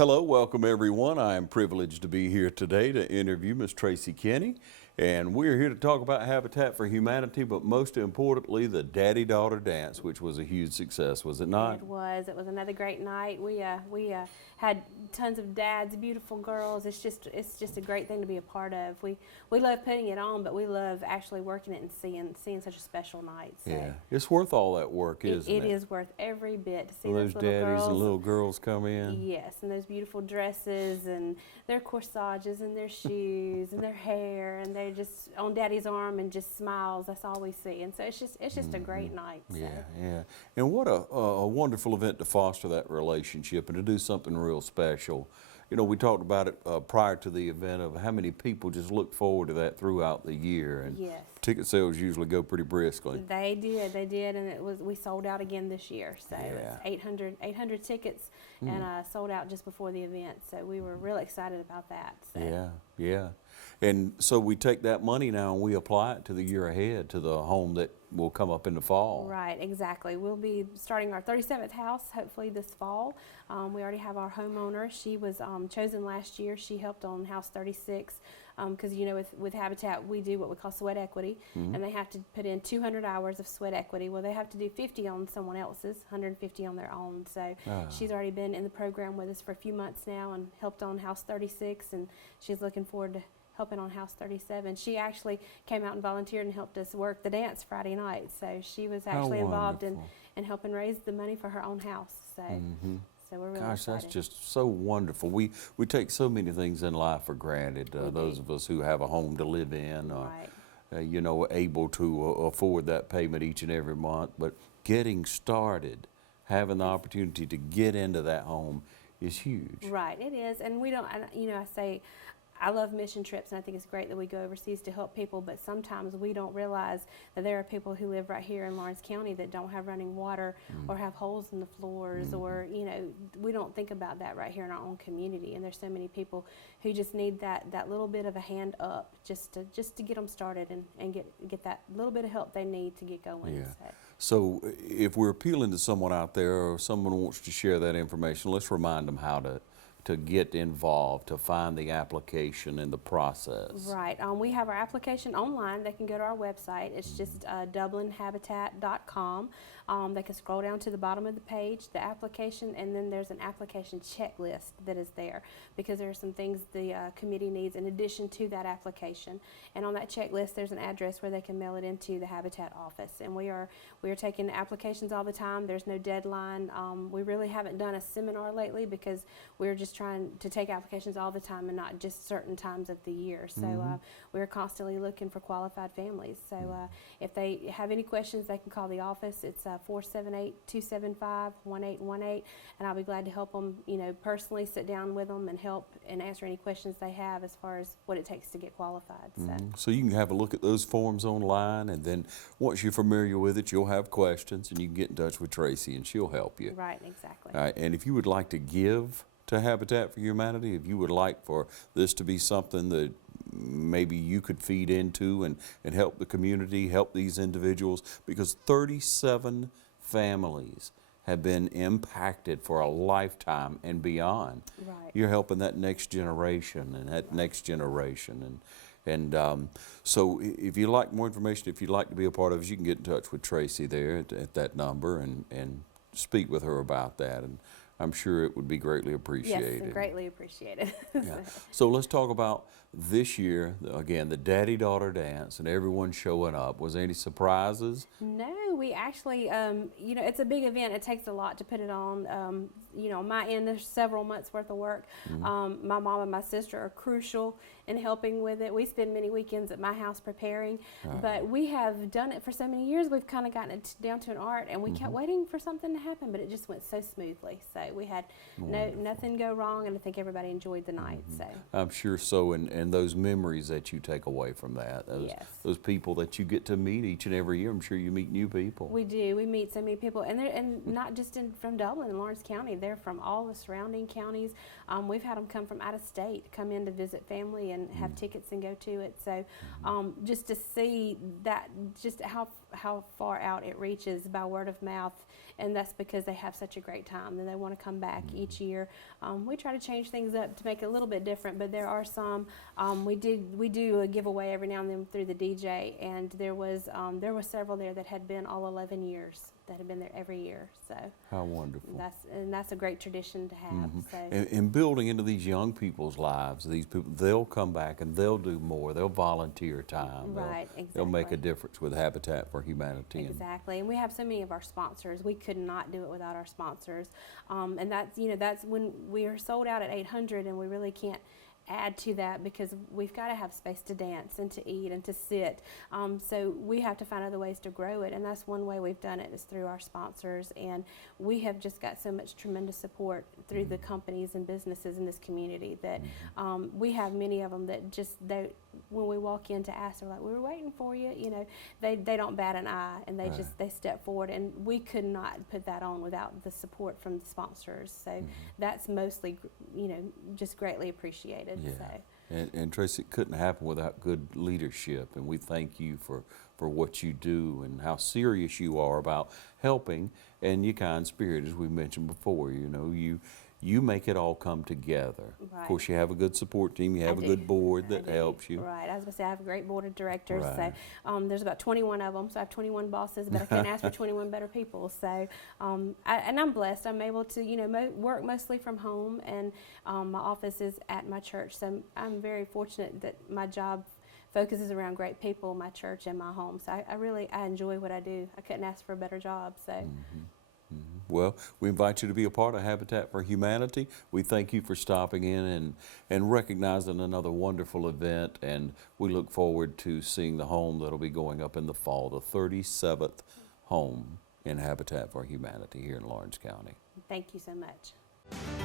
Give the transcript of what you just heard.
Hello, welcome everyone. I am privileged to be here today to interview Miss Tracy Kinney, and we're here to talk about Habitat for Humanity, but most importantly, the Daddy-Daughter Dance, which was a huge success, was it not? It was. It was another great night. We had tons of dads, beautiful girls. It's just a great thing to be a part of. We love putting it on, but we love actually working it and seeing such a special night. So Yeah, it's worth all that work, isn't it? It is worth every bit to see Those those little daddies girls. and little girls come in. Yes, and those beautiful dresses and their corsages and their shoes and their hair, and they're just on Daddy's arm and just smiles. That's all we see, and so it's just a great night. So. Yeah. And what a wonderful event to foster that relationship and to do something real special. You know, we talked about it prior to the event of how many people just look forward to that throughout the year. And Yes. ticket sales usually go pretty briskly. They did, and we sold out again this year. So Yeah. it's 800 tickets, and sold out just before the event. So we were really excited about that. So. Yeah. And so we take that money now and we apply it to the year ahead, to the home that will come up in the fall. Right, exactly. We'll be starting our 37th house hopefully this fall. We already have our homeowner. She was chosen last year. She helped on house 36 because you know with Habitat we do what we call sweat equity, and they have to put in 200 hours of sweat equity. Well, they have to do 50 on someone else's, 150 on their own. So she's already been in the program with us for a few months now and helped on house 36, and she's looking forward to helping on house 37. She actually came out and volunteered and helped us work the dance Friday night. So she was actually involved in helping raise the money for her own house. So, so we're really excited. That's just so wonderful. We take so many things in life for granted. Those of us who have a home to live in, you know, able to afford that payment each and every month. But getting started, having the opportunity to get into that home is huge. Right, it is. And we don't, you know, I say, I love mission trips, and I think it's great that we go overseas to help people, but sometimes we don't realize that there are people who live right here in Lawrence County that don't have running water or have holes in the floors, or, you know, we don't think about that right here in our own community. And there's so many people who just need that little bit of a hand up just to get them started and get that little bit of help they need to get going. Yeah. So if we're appealing to someone out there or someone wants to share that information, let's remind them how to get involved, to find the application and the process. Right. We have our application online. They can go to our website. It's just DublinHabitat.com. They can scroll down to the bottom of the page, the application, and then there's an application checklist that is there because there are some things the committee needs in addition to that application. And on that checklist, there's an address where they can mail it into the Habitat office. And we are taking applications all the time. There's no deadline. We really haven't done a seminar lately because we're just trying to take applications all the time and not just certain times of the year. So we're constantly looking for qualified families. So if they have any questions, they can call the office. It's 478-275-1818, and I'll be glad to help them, you know, personally sit down with them and help and answer any questions they have as far as what it takes to get qualified. So you can have a look at those forms online, and then once you're familiar with it, you'll have questions, and you can get in touch with Tracy, and she'll help you. Right, exactly. All right, and if you would like to give to Habitat for Humanity, if you would like for this to be something that maybe you could feed into and help the community, help these individuals, because 37 families have been impacted for a lifetime and beyond. Right. You're helping that next generation and that next generation. And so if you'd like more information, if you'd like to be a part of it, you can get in touch with Tracy there at that number and speak with her about that. And I'm sure it would be greatly appreciated. Yes, greatly appreciated. Yeah. So let's talk about this year, again, the Daddy-Daughter Dance and everyone showing up. Was there any surprises? No, we actually, you know, it's a big event. It takes a lot to put it on. You know, my end, there's several months worth of work. My mom and my sister are crucial in helping with it. We spend many weekends at my house preparing, but we have done it for so many years. We've kind of gotten it down to an art, and we kept waiting for something to happen, but it just went so smoothly. So we had nothing go wrong, and I think everybody enjoyed the night. So I'm sure so, and those memories that you take away from that, those people that you get to meet each and every year. I'm sure you meet new people. We do. We meet so many people, and not just from Dublin and Lawrence County. They're from all the surrounding counties. We've had them come from out of state, come in to visit family and have tickets and go to it. So just to see that, just how how far out it reaches by word of mouth, and that's because they have such a great time and they want to come back each year. We try to change things up to make it a little bit different, but there are some. We do a giveaway every now and then through the DJ, and there was several there that had been all 11 years. That have been there every year. So how wonderful. That's a great tradition to have. So. And building into these young people's lives, these people, they'll come back and they'll do more. They'll volunteer time. Right, exactly. They'll make a difference with Habitat for Humanity. Exactly, and we have so many of our sponsors. We could not do it without our sponsors, and that's when we are sold out at 800, and we really can't add to that because we've got to have space to dance and to eat and to sit. So we have to find other ways to grow it, and that's one way we've done it is through our sponsors. And we have just got so much tremendous support through the companies and businesses in this community that we have many of them that when we walk in to ask, they're like, "We were waiting for you." You know, they don't bat an eye, and they step forward, and we could not put that on without the support from the sponsors. So that's mostly, just greatly appreciated. Yeah. So. And Tracy, it couldn't happen without good leadership, and we thank you for what you do and how serious you are about helping, and your kind spirit, as we mentioned before. You make it all come together. Right. Of course, you have a good support team. You have a good board that helps you. Right. I was going to say, I have a great board of directors. Right. So there's about 21 of them. So I have 21 bosses, but I couldn't ask for 21 better people. So and I'm blessed. I'm able to work mostly from home, and my office is at my church. So I'm very fortunate that my job focuses around great people, my church, and my home. So I enjoy what I do. I couldn't ask for a better job. So. Well, we invite you to be a part of Habitat for Humanity. We thank you for stopping in and recognizing another wonderful event, and we look forward to seeing the home that'll be going up in the fall, the 37th home in Habitat for Humanity here in Lawrence County. Thank you so much.